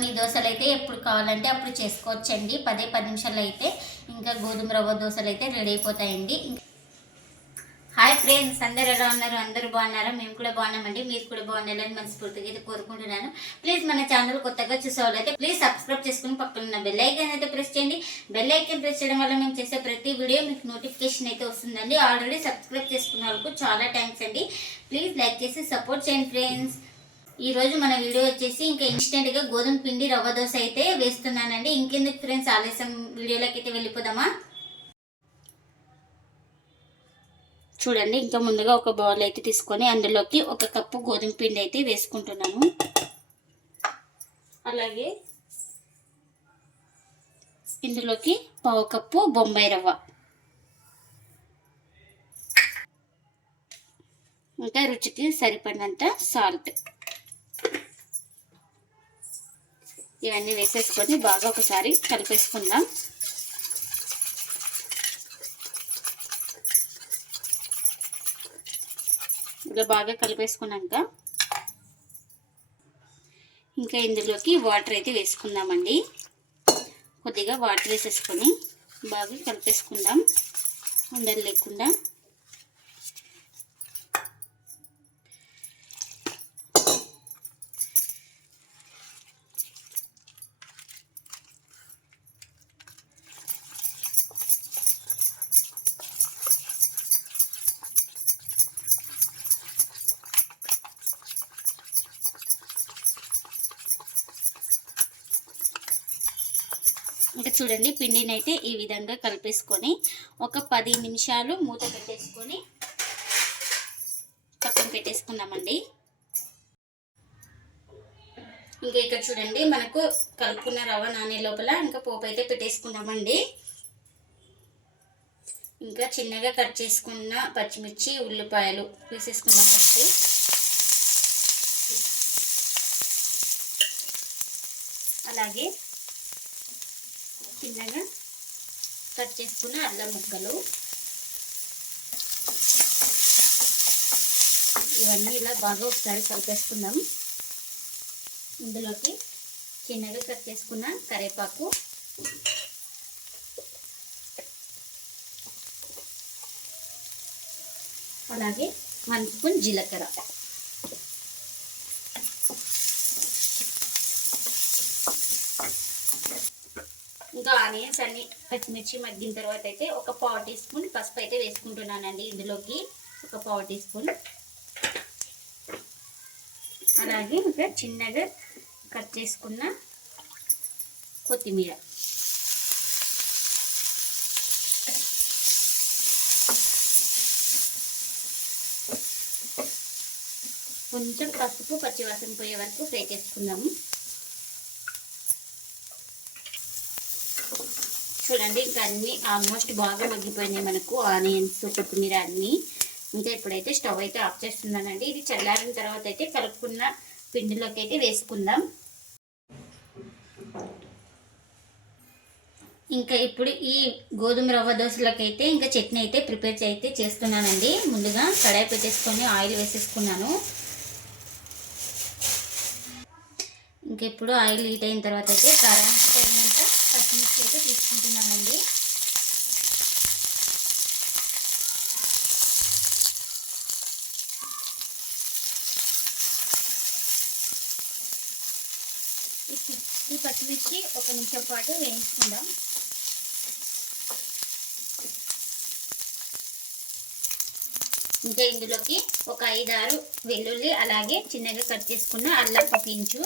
మీ మనం ఈ దోశలు అయితే ఎప్పుడు కావాలంటే అప్పుడు చేసుకోవచ్చండి. పదే పది నిమిషాలు అయితే ఇంకా గోధుమ రవ్వ దోశలు అయితే రెడీ అయిపోతాయండి. హాయ్ ఫ్రెండ్స్ అందరు ఎలా ఉన్నారు? అందరూ బాగున్నారా? మేము కూడా బాగున్నామండి. మీరు కూడా బాగుండాలని మనస్ఫూర్తిగా అయితే కోరుకుంటున్నాను. ప్లీజ్ మన ఛానల్ కొత్తగా చూసే ప్లీజ్ సబ్స్క్రైబ్ చేసుకుని పక్కన ఉన్న బెల్ ఐకాన్ అయితే ప్రెస్ చేయండి. బెల్ ఐకాన్ ప్రెస్ చేయడం వల్ల మేము చేసే ప్రతి వీడియో మీకు నోటిఫికేషన్ అయితే వస్తుందండి. ఆల్రెడీ సబ్స్క్రైబ్ చేసుకున్న వాళ్ళకు చాలా థ్యాంక్స్ అండి. ప్లీజ్ లైక్ చేసి సపోర్ట్ చేయండి ఫ్రెండ్స్. ఈరోజు మన వీడియో వచ్చేసి ఇంకా ఇన్స్టెంట్గా గోధుమ పిండి రవ్వ దోశ అయితే వేస్తున్నానండి. ఇంకెందుకు ఫ్రెండ్స్ ఆలస్యం. వీడియోలోకి అయితే వెళ్ళిపోదామా? చూడండి ఇంకా ముందుగా ఒక బౌల్ అయితే తీసుకొని అందులోకి ఒక కప్పు గోధుమ పిండి అయితే వేసుకుంటున్నాను అలాగే ఇందులోకి పావు కప్పు బొంబాయి రవ్వ. ఇంకా రుచికి సరిపడినంత సాల్ట్ ఇవన్నీ వేసేసుకొని బాగా ఒకసారి కలిపేసుకుందాం. ఇలా బాగా కలిపేసుకున్నాక ఇంకా ఇందులోకి వాటర్ అయితే వేసుకుందామండి. కొద్దిగా వాటర్ వేసేసుకొని బాగా కలిపేసుకుందాం. ఉండలు లేకుండా. ఇంకా చూడండి పిండిని అయితే ఈ విధంగా కలిపేసుకొని ఒక పది నిమిషాలు మూత పెట్టేసుకొని పక్కన పెట్టేసుకున్నామండి ఇంకా ఇక్కడ చూడండి మనకు కలుపుకున్న రవ్వ నానే లోపల ఇంకా పోపు అయితే పెట్టేసుకున్నామండి ఇంకా చిన్నగా కట్ చేసుకున్న పచ్చిమిర్చి ఉల్లిపాయలు వేసేసుకున్నాం ఫస్ట్. అలాగే చిన్నగా కట్ చేసుకున్న అల్లం ముక్కలు. ఇవన్నీ ఇలా బాగా ఒకసారి కలిపేసుకుందాం. ఇందులోకి చిన్నగా కట్ చేసుకున్న కరివేపాకు. అలాగే వన్ స్పూన్ జీలకర్ర. ఇంకా ఆనియన్స్ అన్ని పచ్చిమిర్చి మగ్గిన తర్వాత అయితే ఒక పావు టీ స్పూన్ పసుపు అయితే వేసుకుంటున్నానండి ఇందులోకి. ఒక పావు టీ స్పూన్. అలాగే ఇంకా చిన్నగా కట్ చేసుకున్న కొత్తిమీర. కొంచెం పసుపు పచ్చివాసన పోయే వరకు ఫ్రై చేసుకుందాము. చూడండి ఇంకా అన్నీ ఆల్మోస్ట్ బాగా మగ్గిపోయినాయి మనకు ఆనియన్స్ కొత్తిమీర అన్నీ. ఇంకా ఇప్పుడైతే స్టవ్ అయితే ఆఫ్ చేస్తున్నానండి. ఇది చల్లారిన తర్వాత అయితే కలుపుకున్న పిండిలోకి అయితే వేసుకుందాం. ఇంకా ఇప్పుడు ఈ గోధుమ రవ్వ దోశలకి అయితే ఇంకా చట్నీ అయితే ప్రిపేర్ అయితే చేస్తున్నానండి. ముందుగా కడాయి పెట్టేసుకొని ఆయిల్ వేసేసుకున్నాను. ఇంకెప్పుడు ఆయిల్ హీట్ అయిన తర్వాత అయితే కారానికి తగినంత పచ్చిమిర్చి అయితే తీసుకుంటున్నామండి. ఈ పచ్చిమిర్చి ఒక నిమిషం పాటు వేయించుకుందాం. ఇంకా ఇందులోకి ఒక ఐదారు వెల్లుల్లి అలాగే చిన్నగా కట్ చేసుకున్న అల్లం ఒక ఇంచు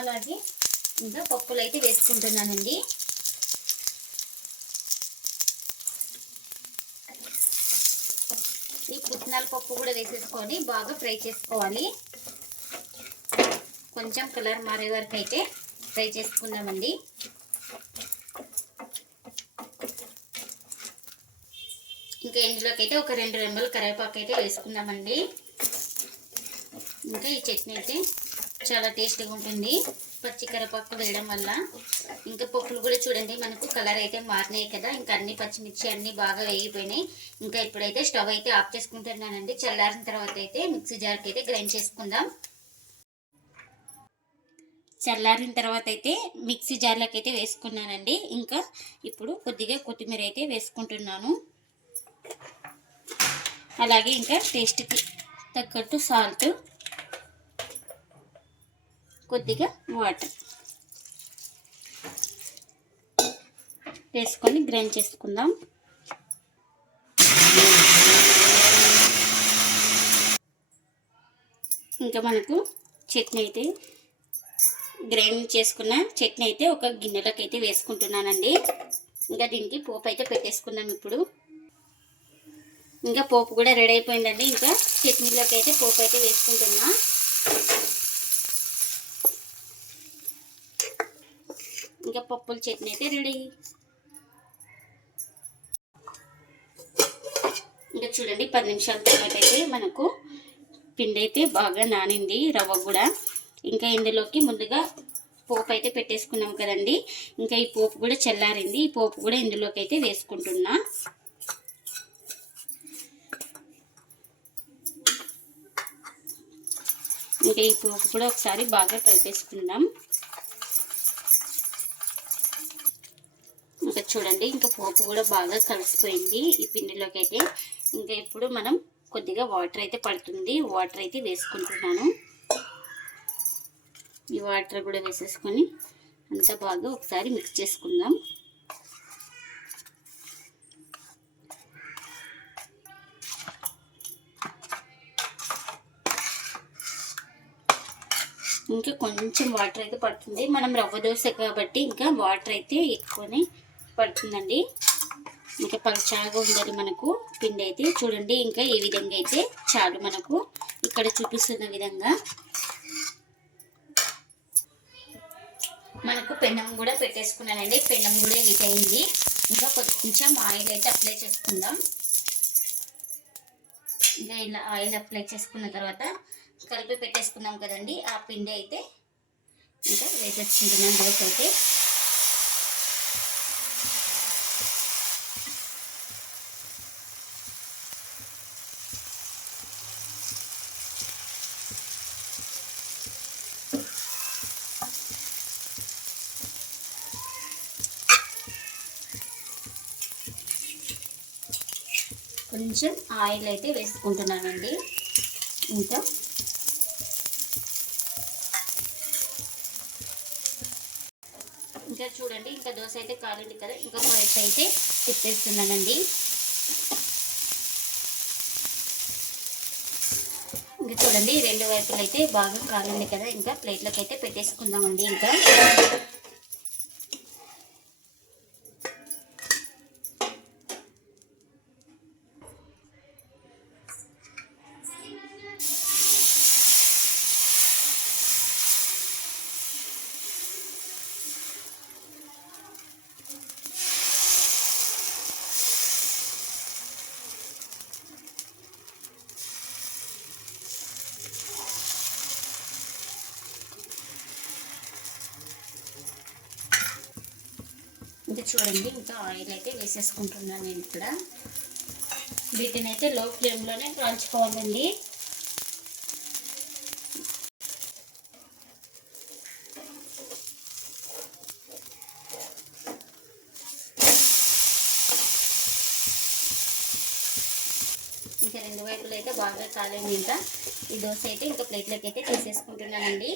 అలాగే ఇంకా పప్పులు అయితే వేసుకుంటున్నానండి. ఈ పుట్నాల పప్పు కూడా వేసేసుకొని బాగా ఫ్రై చేసుకోవాలి. కొంచెం కలర్ మారే వరకు అయితే ఫ్రై చేసుకుందామండి. ఇంకా ఇందులోకి అయితే ఒక రెండు రెమ్మలు కరివేపాకు అయితే వేసుకుందామండి. ఇంకా ఈ చట్నీ అయితే చాలా టేస్టీగా ఉంటుంది. పచ్చి వేయడం వల్ల. ఇంకా పప్పులు కూడా చూడండి మనకు కలర్ అయితే మారినాయి కదా. ఇంకా అన్ని పచ్చిమిర్చి అన్ని బాగా వేగిపోయినాయి. ఇంకా ఇప్పుడైతే స్టవ్ అయితే ఆఫ్ చేసుకుంటున్నానండి. చల్లారిన తర్వాత అయితే మిక్సీ జార్కి అయితే గ్రైండ్ చేసుకుందాం. చల్లారిన తర్వాత అయితే మిక్సీ జార్లోకి అయితే వేసుకున్నానండి. ఇంకా ఇప్పుడు కొద్దిగా కొత్తిమీర అయితే వేసుకుంటున్నాను. అలాగే ఇంకా టేస్ట్కి తగ్గట్టు సాల్ట్ కొద్దిగా వాటర్ వేసుకొని గ్రైండ్ చేసుకుందాం. ఇంకా మనకు చట్నీ అయితే గ్రైండ్ చేసుకున్న చట్నీ అయితే ఒక గిన్నెలోకి అయితే వేసుకుంటున్నానండి. ఇంకా దీనికి పోపు అయితే పెట్టేసుకుందాం ఇప్పుడు. ఇంకా పోపు కూడా రెడీ అయిపోయిందండి. ఇంకా చట్నీలోకి అయితే పోపు అయితే వేసుకుంటున్నా. ఇంకా పప్పుల చట్నీ అయితే రెడీ. ఇంకా చూడండి పది నిమిషాల తర్వాత అయితే మనకు పిండి అయితే బాగా నానింది రవ్వ కూడా. ఇంకా ఇందులోకి ముందుగా పోపు అయితే పెట్టేసుకున్నాం కదండి. ఇంకా ఈ పోపు కూడా చల్లారింది. ఈ పోపు కూడా ఇందులోకి అయితే వేసుకుంటున్నా. ఇంకా ఈ పోపు కూడా ఒకసారి బాగా కలిపేసుకుందాం. ఇంకా చూడండి ఇంకా పోపు కూడా బాగా కలిసిపోయింది ఈ పిండిలోకి అయితే. ఇంకా ఇప్పుడు మనం కొద్దిగా వాటర్ అయితే పడుతుంది. వాటర్ అయితే వేసుకుంటున్నాను. ఈ వాటర్ కూడా వేసేసుకొని అంతా బాగా ఒకసారి మిక్స్ చేసుకుందాం. ఇంకా కొంచెం వాటర్ అయితే పడుతుంది. మనం రవ్వ దోశ కాబట్టి ఇంకా వాటర్ అయితే ఎక్కువనే పడుతుందండి. ఇంకా పలుచాగా ఉండాలి మనకు. పిండి అయితే చూడండి ఇంకా ఈ విధంగా అయితే చాలు మనకు. ఇక్కడ చూపిస్తున్న విధంగా మనకు పెన్నం కూడా పెట్టేసుకున్నానండి. పెన్నం కూడా హీట్ అయింది. ఇంకా కొంచెం ఆయిల్ అయితే అప్లై చేసుకుందాం. ఇంకా ఇలా ఆయిల్ అప్లై చేసుకున్న తర్వాత కలిపి పెట్టేసుకున్నాం కదండి. ఆ పిండి అయితే ఇంకా వేసేసుకుంటున్నాం. రైస్ అయితే కొంచెం ఆయిల్ అయితే వేసుకుంటున్నానండి. ఇంకా ఇంకా చూడండి ఇంకా దోశ అయితే కాలింది కదా ఇంకా వైట్ అయితే తిప్పేస్తున్నానండి. ఇంకా చూడండి రెండు వైపులు అయితే బాగా కాలింది కదా ఇంకా ప్లేట్లకు అయితే పెట్టేసుకుందామండి ఇంకా. ముందు చూడండి ఇంకా ఆయిల్ అయితే వేసేసుకుంటున్నాను నేను ఇక్కడ. వీటిని అయితే లో ఫ్లేమ్లోనే కాల్చుకోవాలండి. ఇంకా రెండు వైపులు అయితే బాగా కాలేదు ఇంకా. ఈ దోశ అయితే ఇంకా ప్లేట్లోకి అయితే తీసేసుకుంటున్నానండి.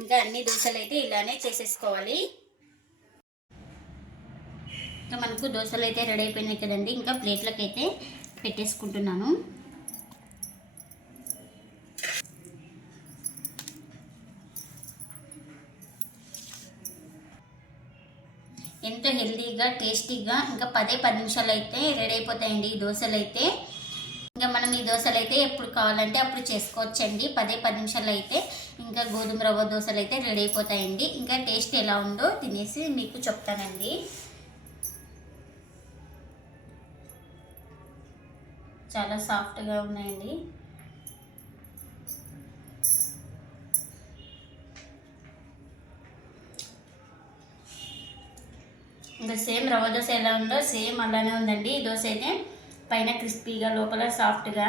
ఇంకా అన్ని దోశలు అయితే ఇలానే చేసేసుకోవాలి. ఇంకా మనకు దోశలు అయితే రెడీ అయిపోయినాయి కదండి. ఇంకా ప్లేట్లకు అయితే పెట్టేసుకుంటున్నాను. ఎంతో హెల్తీగా టేస్టీగా ఇంకా పదే పది నిమిషాలు అయితే రెడీ అయిపోతాయండి ఈ దోశలు అయితే ఇంకా మనం ఈ దోశలు అయితే ఎప్పుడు కావాలంటే అప్పుడు చేసుకోవచ్చండి. పదే పది నిమిషాలు అయితే ఇంకా గోధుమ రవ్వ దోశలు అయితే రెడీ అయిపోతాయండి. ఇంకా టేస్ట్ ఎలా ఉందో తినేసి మీకు చెప్తానండి. చాలా సాఫ్ట్గా ఉన్నాయండి. ఇంకా సేమ్ రవ్వ దోశ ఎలా ఉందో సేమ్ అలానే ఉందండి. ఈ దోశ అయితే పైన క్రిస్పీగా లోపల సాఫ్ట్గా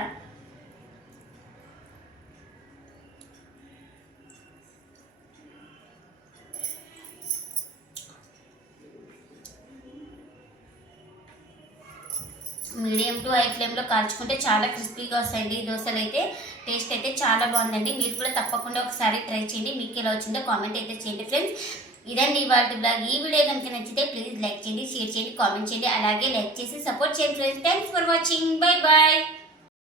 మీడియం టు హై ఫ్లేమ్లో కాల్చుకుంటే చాలా క్రిస్పీగా వస్తాయండి. ఈ దోశలు అయితే టేస్ట్ అయితే చాలా బాగుందండి. మీరు కూడా తప్పకుండా ఒకసారి ట్రై చేయండి. మీకు ఎలా వచ్చిందో కామెంట్ అయితే చేయండి ఫ్రెండ్స్ ఇదండి ఇవాళ బ్లాగ్ ఈ వీడియో కనుక నచ్చితే ప్లీజ్ లైక్ చేయండి షేర్ చేయండి కామెంట్ చేయండి. అలాగే లైక్ చేసి సపోర్ట్ చేయండి friends thanks for watching bye bye